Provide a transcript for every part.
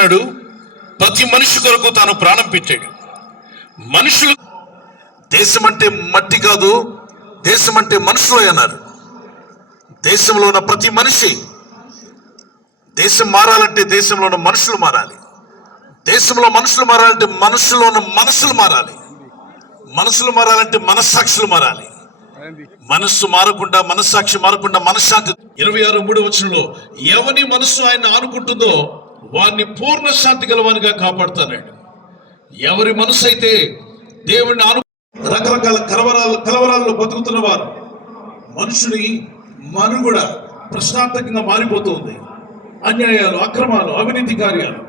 చెప్తున్నాడు, ప్రతి మనిషి కొరకు తాను ప్రాణం పెట్టాడు. మనుషులు దేశం అంటే మట్టి కాదు, దేశం అంటే మనుషులు అన్నారు. దేశంలో ఉన్న ప్రతి మనిషి, దేశం మారాలంటే దేశంలో ఉన్న మనుషులు మారాలి. దేశంలో మనుషులు మారాలంటే మనుషుల్లో ఉన్న మనసులు మారాలి. మనసులు మారాలంటే మనస్సాక్షులు మారాలి. మనస్సు మారకుండా, మనస్సాక్షి మారకుండా మనశ్శాంతి. 26:3 ఎవని మనస్సు ఆయన ఆనుకుంటుందో వారిని పూర్ణ శాంతి గలవానిగా కాపాడుతాడు. ఎవరి మనసు అయితే దేవుణ్ణి రకరకాల కలవరాల్లో బతుకుతున్న వారు మనుషుని మనుగడ ప్రశ్నార్థకంగా మారిపోతుంది. అన్యాయాలు, అక్రమాలు, అవినీతి కార్యాలు,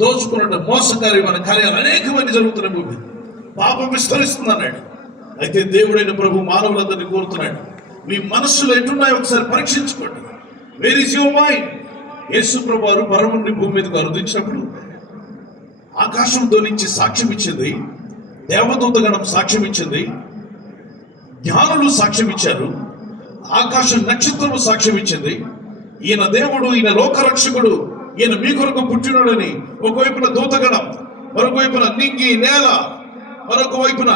దోచుకున్న మోసకార్యమైన కార్యాలు అనేకమైన జరుగుతున్న భూమి. పాపం విస్తరిస్తుంది అన్నాడు. అయితే దేవుడైన ప్రభు మానవులందరినీ కోరుతున్నాడు, మీ మనస్సులో ఎటున్నాయో ఒకసారి పరీక్షించుకోండి. Where is your mind? యేసు ప్రభు వారు పరమ నుండి భూమి మీదకు అరుదించినప్పుడు ఆకాశంతో నుంచి సాక్ష్యం ఇచ్చింది, దేవదూతగణం సాక్ష్యం ఇచ్చింది, జ్ఞానులు సాక్ష్యం ఇచ్చారు, ఆకాశం నక్షత్రము సాక్ష్యం ఇచ్చింది. ఈయన దేవుడు, ఈయన లోకరక్షకుడు, ఈయన మీ కొరకు పుట్టినాడని ఒకవైపున దూతగణం, మరొక వైపున నింగి నేల, మరొక వైపున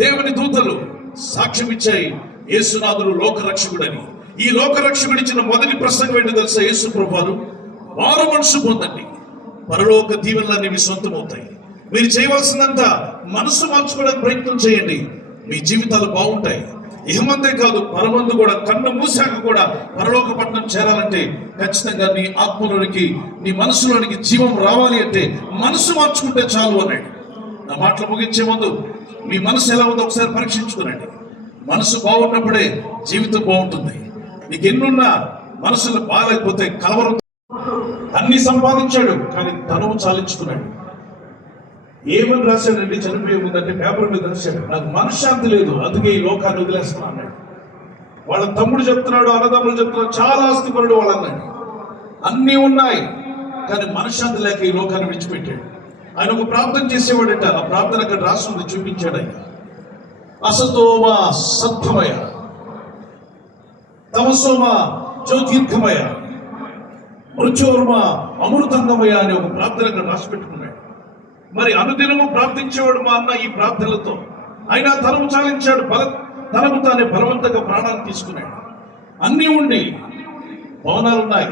దేవుని దూతలు సాక్ష్యం ఇచ్చాయి యేసునాథుడు లోకరక్షకుడని. ఈ లోకరక్షకుడు ఇచ్చిన మొదటి ప్రసంగం ఏంటో తెలుసా? యేసు ప్రభువారు, మారు మనసు పొందండి, పరలోక దీవెనలన్నీ మీ సొంతమవుతాయి. మీరు చేయవలసినంత మనసు మార్చుకోవడానికి ప్రయత్నం చేయండి, మీ జీవితాలు బాగుంటాయి. ఇహమందే కాదు, పరమందు కూడా. కన్ను మూసాక కూడా పరలోక పట్టణం చేరాలంటే ఖచ్చితంగా నీ ఆత్మలోనికి, నీ మనసులోనికి జీవం రావాలి అంటే మనసు మార్చుకుంటే చాలు అన్నాడు. నా మాటలు ముగించే ముందు మీ మనసు ఎలా ఉందో ఒకసారి పరీక్షించుకునండి. మనసు బాగున్నప్పుడే జీవితం బాగుంటుంది. నీకు ఎన్నున్నా మనసులు బాగాలేకపోతే కలవరం. అన్ని సంపాదించాడు కానీ ధనము చాలించుకున్నాడు. ఏమని రాశాడండి? చనిపోయే ముందంటే పేపర్ మీద రాశాడు, నాకు మనశ్శాంతి లేదు, అందుకే ఈ లోకాన్ని వదిలేస్తున్నా అన్నాడు. వాళ్ళ తమ్ముడు చెప్తున్నాడు, అన్నదమ్ములు చెప్తున్నాడు, చాలా ఆస్తిపరుడు వాళ్ళన్నాడు. అన్నీ ఉన్నాయి కానీ మనశ్శాంతి లేక ఈ లోకాన్ని విడిచిపెట్టాడు. ఆయన ఒక ప్రార్థన చేసేవాడట. ఆ ప్రార్థన అక్కడ రాస్తుంది, చూపించాడు ఆయన. అసతోమ సత్వమయ, తమసోమ జ్యోతిర్గమయ, మృత్యోర్మ అమృతంగమయ అని ఒక ప్రార్థన అక్కడ రాసి పెట్టుకున్నాడు. మరి అనుదినము ప్రార్థించేవాడు మా అన్న ఈ ప్రార్థనలతో. ఆయన తనము చాలించాడు, తనకు తానే బలవంతంగా ప్రాణాన్ని తీసుకున్నాడు. అన్నీ ఉండి, భవనాలు ఉన్నాయి,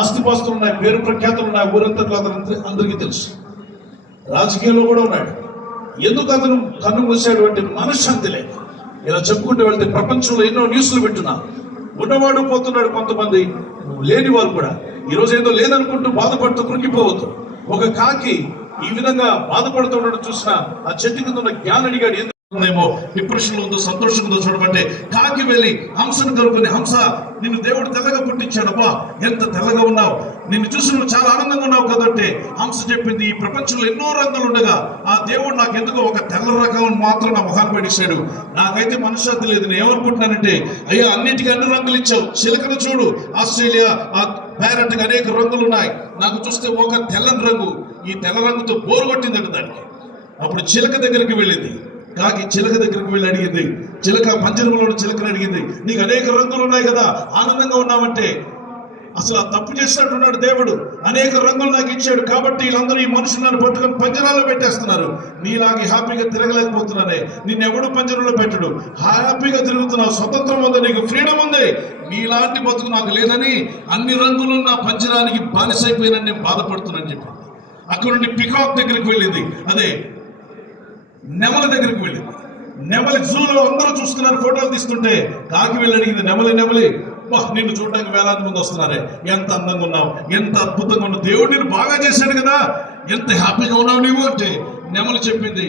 ఆస్తిపాస్తులు ఉన్నాయి, పేరు ప్రఖ్యాతులు ఉన్నాయి, ఊరంతట్లో అందరికీ తెలుసు. రాజకీయంలో కూడా ఉన్నాడు. ఎందుకు అతను కన్ను మూసాడు అంటే మనశ్శాంతి లేదు. ఇలా చెప్పుకుంటూ వెళ్తే ప్రపంచంలో ఎన్నో న్యూస్లు వింటున్నా. ఉన్నవాడు పోతున్నాడు, కొంతమంది లేని వారు కూడా. ఈరోజు ఏదో లేదనుకుంటూ బాధపడుతూ కృంగిపోవద్దు. ఒక కాకి ఈ విధంగా బాధపడుతుండడం చూసిన ఆ చెట్టు కింద ఉన్న జ్ఞానడిగాడు ఏమో డిప్రెషన్ ఉందో సంతోషం ఉందో చూడమంటే కాకి వెళ్ళి హంసను కలుపుకుని, హంస నిన్ను దేవుడు తెల్లగా పుట్టించాడబ్బా, ఎంత తెల్లగా ఉన్నావు, నిన్ను చూసి నువ్వు చాలా ఆనందంగా ఉన్నావు కదంటే హంస చెప్పింది, ఈ ప్రపంచంలో ఎన్నో రంగులు ఉండగా ఆ దేవుడు నాకు ఎందుకో ఒక తెల్ల రకం మాత్రం నా మొహాన్ని పడేశాడు. నాకైతే మనశ్శాంతి లేదు. నేను ఏమనుకుంటున్నానంటే, అయ్యా అన్నిటికీ అన్ని రంగులు ఇచ్చావు, చిలకను చూడు, ఆస్ట్రేలియా ఆ ప్యారెట్కి అనేక రంగులు ఉన్నాయి, నాకు చూస్తే ఒక తెల్లని రంగు, ఈ తెల్ల రంగుతో బోరు కొట్టిందట దానికి. అప్పుడు చిలక దగ్గరికి వెళ్ళింది. కాకి చిలక దగ్గరికి వెళ్ళి అడిగింది, చిలక పంజరంలో చిలకని అడిగింది, నీకు అనేక రంగులు ఉన్నాయి కదా, ఆనందంగా ఉన్నామంటే అసలు ఆ తప్పు చేసినట్టున్నాడు దేవుడు. అనేక రంగులు నాకు ఇచ్చాడు కాబట్టి వీళ్ళందరూ ఈ మనుషులు నన్ను పట్టుకొని పంజరాల్లో పెట్టేస్తున్నారు. నీలాగే హ్యాపీగా తిరగలేకపోతున్నానే, నిన్నెవడు పంజరంలో పెట్టడు, హ్యాపీగా తిరుగుతున్నావు, స్వతంత్రం ఉంది, నీకు ఫ్రీడమ్ ఉంది. నీలాంటి బతుకు నాకు లేదని అన్ని రంగులున్న పంజరానికి బానిసైపోయినని నేను బాధపడుతున్నాను చెప్పి అక్కడ నుండి పికాక్ దగ్గరికి వెళ్ళింది, అదే నెమల దగ్గరికి వెళ్ళింది. నెమలి జూలో అందరూ చూస్తున్నారు, ఫోటోలు తీస్తుంటే కాకి వెళ్ళి అడిగింది, నెమలి నిన్ను చూడడానికి వేలాది మంది వస్తున్నారే, ఎంత అందంగా ఉన్నావు, ఎంత అద్భుతంగా ఉన్నావు, దేవుడు నేను బాగా చేశాడు కదా, ఎంత హ్యాపీగా ఉన్నావు నీవు అంటే నెమలి చెప్పింది,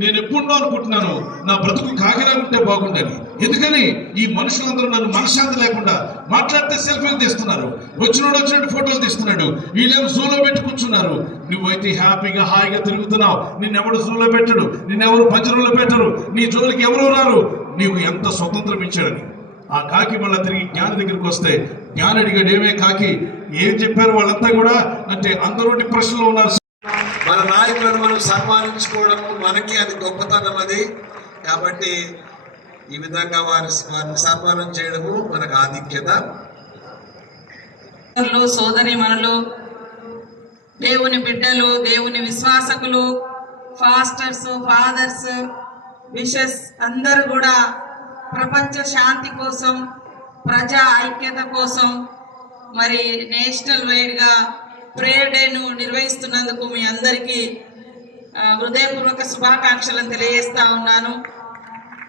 నేను ఎప్పుడో అనుకుంటున్నాను నా బ్రతుకు కాకిలా ఉంటే బాగుండని. ఎందుకని ఈ మనుషులందరూ నన్ను మనశ్శాంతి లేకుండా మాట్లాడితే సెల్ఫీలు తీస్తున్నారు, వచ్చినట్టు ఫోటోలు తీస్తున్నాడు, వీళ్ళేమో జూలో పెట్టి కూర్చున్నారు. నువ్వైతే హ్యాపీగా హాయిగా తిరుగుతున్నావు, నిన్నెవడు జూలో పెట్టడు, నిన్నెవరు పంజరంలో పెట్టరు, నీ జోలికి ఎవరు రారు, నీవు ఎంత స్వతంత్రం ఇచ్చాడని. ఆ కాకి మళ్ళీ తిరిగి జ్ఞాని దగ్గరికి వస్తే జ్ఞాని అడిగాడు, ఏమే కాకి ఏం చెప్పారు వాళ్ళంతా కూడా అంటే అందరూ డిప్రెషన్లో ఉన్నారు. మన నాయకులను మనం సన్మానించుకోవడము మనకి అది గొప్పతనం. అది కాబట్టి ఈ విధంగా వారిని సన్మానం చేయడము మనకు ఆధిక్యత. సోదరి మనలో దేవుని బిడ్డలు, దేవుని విశ్వాసకులు, ఫాస్టర్స్, ఫాదర్స్, విషెస్ అందరూ కూడా ప్రపంచ శాంతి కోసం, ప్రజా ఐక్యత కోసం మరి నేషనల్ వైడ్గా ప్రేయర్ డేను నిర్వహిస్తున్నందుకు మీ అందరికీ హృదయపూర్వక శుభాకాంక్షలను తెలియజేస్తా ఉన్నాను.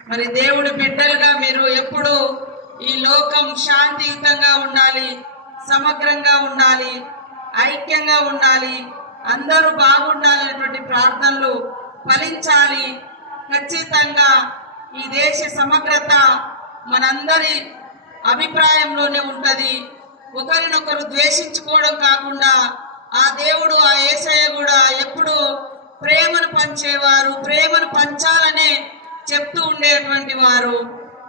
మరి దేవుడి బిడ్డలుగా మీరు ఎప్పుడు ఈ లోకం శాంతియుతంగా ఉండాలి, సమగ్రంగా ఉండాలి, ఐక్యంగా ఉండాలి, అందరూ బాగుండాలి అనేటువంటి ప్రార్థనలు ఫలించాలి. ఖచ్చితంగా ఈ దేశ సమగ్రత మనందరి అభిప్రాయంలోనే ఉంటుంది. ఒకరినొకరు ద్వేషించుకోవడం కాకుండా ఆ దేవుడు, ఆ యేసయ్య కూడా ఎప్పుడు ప్రేమను పంచేవారు, ప్రేమను పంచాలనే చెప్తూ ఉండేటువంటి వారు.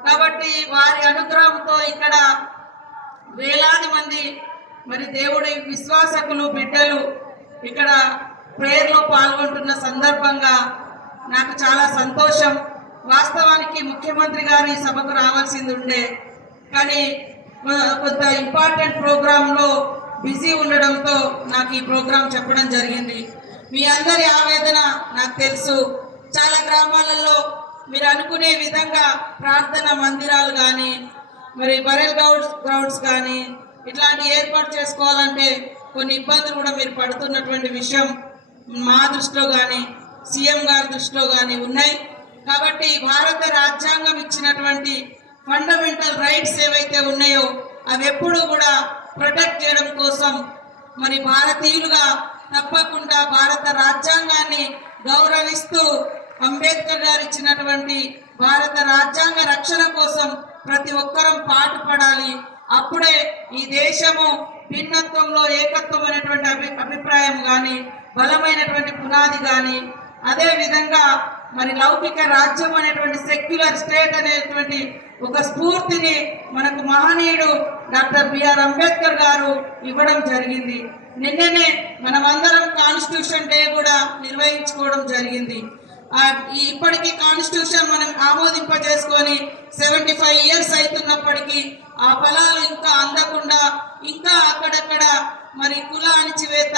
కాబట్టి వారి అనుగ్రహంతో ఇక్కడ వేలాది మంది మరి దేవుడి విశ్వాసకులు, బిడ్డలు ఇక్కడ ప్రేయర్లో పాల్గొంటున్న సందర్భంగా నాకు చాలా సంతోషం. వాస్తవానికి ముఖ్యమంత్రి గారు ఈ సభకు రావాల్సింది ఉండే, కానీ కొంత ఇంపార్టెంట్ ప్రోగ్రాంలో బిజీ ఉండడంతో నాకు ఈ ప్రోగ్రాం చెప్పడం జరిగింది. మీ అందరి ఆవేదన నాకు తెలుసు. చాలా గ్రామాలలో మీరు అనుకునే విధంగా ప్రార్థన మందిరాలు కానీ, మరి బరెల్ గ్రౌండ్స్ కానీ ఇట్లాంటి ఏర్పాటు చేసుకోవాలంటే కొన్ని ఇబ్బందులు కూడా మీరు పడుతున్నటువంటి విషయం మా దృష్టిలో కానీ, సీఎం గారి దృష్టిలో కానీ ఉన్నాయి. కాబట్టి భారత రాజ్యాంగం ఇచ్చినటువంటి ఫండమెంటల్ రైట్స్ ఏవైతే ఉన్నాయో అవి ఎప్పుడూ కూడా ప్రొటెక్ట్ చేయడం కోసం మరి భారతీయులుగా తప్పకుండా భారత రాజ్యాంగాన్ని గౌరవిస్తూ అంబేద్కర్ గారు ఇచ్చినటువంటి భారత రాజ్యాంగ రక్షణ కోసం ప్రతి ఒక్కరం పాటుపడాలి. అప్పుడే ఈ దేశము భిన్నత్వంలో ఏకత్వం అనేటువంటి అభిప్రాయం కానీ, బలమైనటువంటి పునాది కానీ, అదే విధంగా మరి లౌకిక రాజ్యం అనేటువంటి సెక్యులర్ స్టేట్ అనేటువంటి ఒక స్ఫూర్తిని మనకు మహనీయుడు డాక్టర్ బిఆర్ అంబేద్కర్ గారు ఇవ్వడం జరిగింది. నిన్ననే మనమందరం కాన్స్టిట్యూషన్ డే కూడా నిర్వహించుకోవడం జరిగింది. ఇప్పటికీ కాన్స్టిట్యూషన్ మనం ఆమోదింపజేసుకొని 75 years అవుతున్నప్పటికీ ఆ ఫలాలు ఇంకా అందకుండా, ఇంకా అక్కడక్కడ మరి కుల అణిచివేత,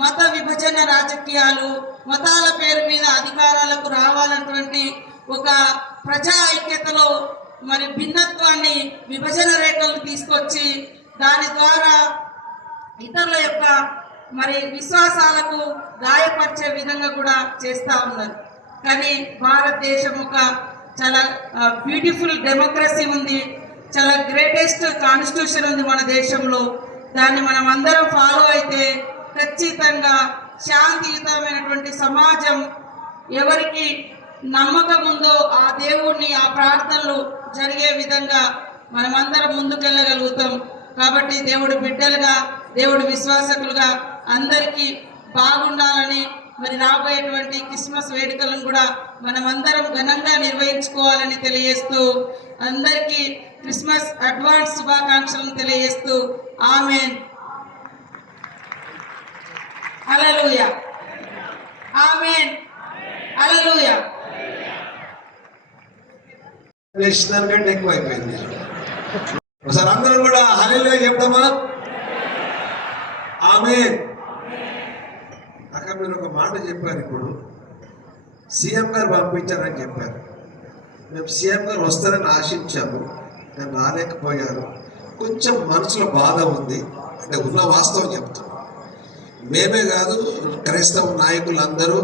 మత విభజన రాజకీయాలు, మతాల పేరు మీద అధికారాలకు రావాలన్నటువంటి ఒక ప్రజా ఐక్యతలో మరి భిన్నత్వాన్ని, విభజన రేఖలు తీసుకొచ్చి దాని ద్వారా ఇతరుల యొక్క మరి విశ్వాసాలకు గాయపరిచే విధంగా కూడా చేస్తూ ఉన్నారు. కానీ భారతదేశం ఒక చాలా బ్యూటిఫుల్ డెమోక్రసీ ఉంది, చాలా గ్రేటెస్ట్ కాన్స్టిట్యూషన్ ఉంది మన దేశంలో. దాన్ని మనం అందరం ఫాలో అయితే ఖచ్చితంగా శాంతియుతమైనటువంటి సమాజం, ఎవరికి నమ్మకం ఉందో ఆ దేవుణ్ణి, ఆ ప్రార్థనలు జరిగే విధంగా మనమందరం ముందుకెళ్ళగలుగుతాం. కాబట్టి దేవుడి బిడ్డలుగా, దేవుడి విశ్వాసకులుగా అందరికీ బాగుండాలని, మరి రాబోయేటువంటి క్రిస్మస్ వేడుకలను కూడా మనమందరం ఘనంగా నిర్వహించుకోవాలని తెలియజేస్తూ అందరికీ క్రిస్మస్ అడ్వాన్స్ శుభాకాంక్షలను తెలియజేస్తూ ఆమేన్. హల్లెలూయా, ఆమేన్, హల్లెలూయా. నేషనల్ కంటే ఎక్కువ అయిపోయింది. ఒకసారి అందరం కూడా హల్లెలూయా చెప్తామా? ఆమేన్. అక్కడ మీరు ఒక మాట చెప్పారు, ఇప్పుడు సీఎం గారు పంపించారని చెప్పారు. మేము సీఎం గారు వస్తారని ఆశించాము, నేను రాలేకపోయారు. కొంచెం మనసులో బాధ ఉంది, అంటే ఉన్న వాస్తవం చెప్తున్నాం. మేమే కాదు, క్రైస్తవ నాయకులందరూ,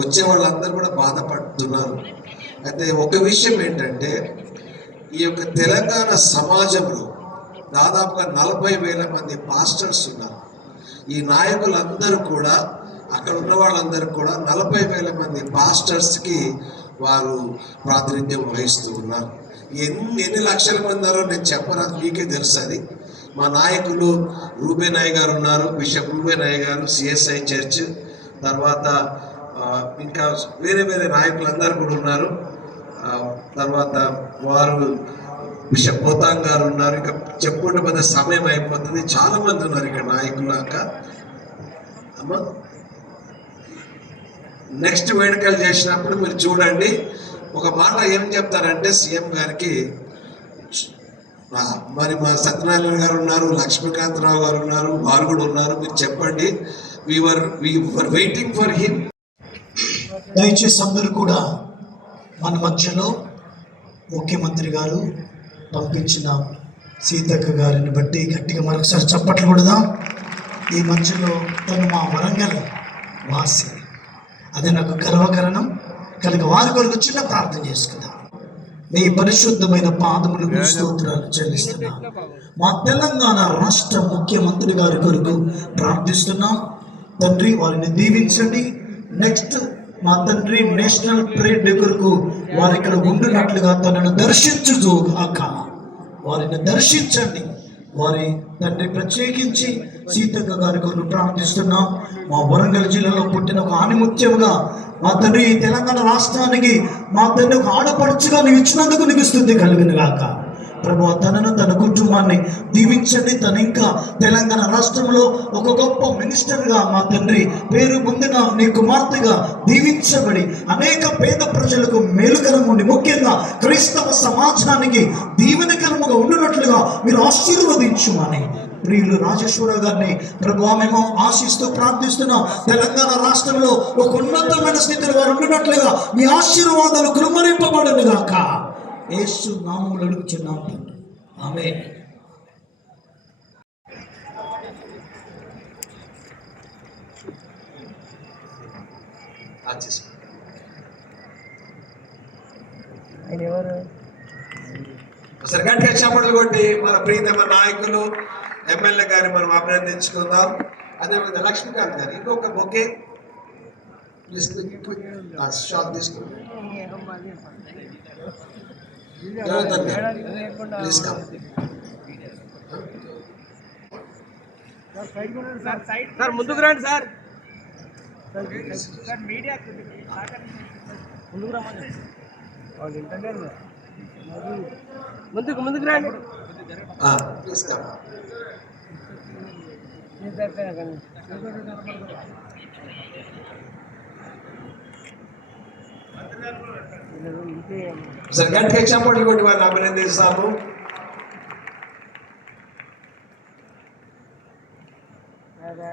వచ్చే వాళ్ళందరూ కూడా బాధపడుతున్నారు. అయితే ఒక విషయం ఏంటంటే, ఈ యొక్క తెలంగాణ సమాజంలో దాదాపుగా 40,000 మంది పాస్టర్స్ ఉన్నారు. ఈ నాయకులందరూ కూడా, అక్కడ ఉన్న వాళ్ళందరూ కూడా 40,000 మంది పాస్టర్స్కి వారు ప్రాతినిధ్యం వహిస్తూ ఉన్నారు. ఎన్ని లక్షల మంది ఉన్నారో నేను చెప్పరాదు, మీకే తెలుసు. అది మా నాయకులు రూబేనాయ్ గారు ఉన్నారు, బిషప్ రూబేనాయ్ గారు, సిఎస్ఐ చర్చ్, తర్వాత ఇంకా వేరే వేరే నాయకులందరూ కూడా ఉన్నారు. తర్వాత వారు బిషప్ పోతాంగ్ గారు ఉన్నారు. ఇంకా చెప్పుకుంటే పెద్ద సమయం అయిపోతుంది. చాలా మంది ఉన్నారు ఇక్కడ నాయకులు. అక్క అమ్మ, నెక్స్ట్ వేడుకలు చేసినప్పుడు మీరు చూడండి. ఒక మాట ఏం చెప్తారంటే, సీఎం గారికి మరి మా సత్యనారాయణ గారు ఉన్నారు, లక్ష్మీకాంతరావు గారు ఉన్నారు, వారు కూడా ఉన్నారు. మీరు చెప్పండి, we were waiting for him. దయచేసి అందరూ కూడా మన మధ్యలో ముఖ్యమంత్రి గారు పంపించిన సీతక్క గారిని బట్టి గట్టిగా మరొకసారి చప్పట్లు కొడదాం. ఈ మధ్యలో తను మా వరంగల్ వాసి, అది నాకు గర్వకారణం కనుక వారి కొరకు చిన్న ప్రార్థన చేసుకుందాం. మీ పరిశుద్ధమైన పాదములకు స్తోత్రాలు చెల్లిస్తున్నాం. మా తెలంగాణ రాష్ట్ర ముఖ్యమంత్రి గారి కొరకు ప్రార్థిస్తున్నాం. తండ్రి వారిని దీవించండి. నెక్స్ట్ మా తండ్రి నేషనల్ పరేడ్ కొరకు వారు ఇక్కడ ఉండునట్లుగా తనను దర్శించుగాక. వారిని దర్శించండి. వారి తండ్రి ప్రత్యేకించి సీతక్క గారి కొరకు ప్రార్థిస్తున్నాం. మా వరంగల్ జిల్లాలో పుట్టిన ఒక ఆనిముత్యముగా మా తండ్రి ఈ తెలంగాణ రాష్ట్రానికి మా తండ్రి ఒక ఆడపడుచుగా నీవు ఇచ్చినందుకు నీకు స్తుతి కలుగును గాక. ప్రభువా తనను తన కుటుంబాన్ని దీవించండి. తను ఇంకా తెలంగాణ రాష్ట్రంలో ఒక గొప్ప మినిస్టర్గా మా తండ్రి పేరు పొందిన నీ కుమార్తెగా దీవించబడి అనేక పేద ప్రజలకు మేలుకరంగా ఉండి ముఖ్యంగా క్రైస్తవ సమాజానికి దీవెనకరముగా ఉండునట్లుగా మీరు ఆశీర్వదించుమని ప్రియులు రాజేశ్వరరావు గారిని ప్రభువా మేము ఆశిస్తూ ప్రార్థిస్తున్నాం. తెలంగాణ రాష్ట్రంలో ఒక ఉన్నతమైన స్థితిలో వారు ఉండునట్లుగా మీ ఆశీర్వాదాలు కృమరింపబడును గాక. యేసు నామములో అడుగుచున్నాం తండ్రి. ఆమేన్. ఒకసారి గట్టిగా చప్పట్లు కొట్టి మన ప్రీతమ నాయకులు ఎమ్మెల్యే గారిని మనం అభినందించుకుందాం. అదేవిధంగా లక్ష్మీకాంత్ గారు ఇంకొక బొకే షాప్ తీసుకోండి. Please come. సార్ ముందుకు రండి సార్. మీడియా ముందుకు రమ్మని ముందుకు రండి. Please come. సార్ గట్టిగా చప్పట్లు కొట్టి వారిని అభినందిస్తాము. అదే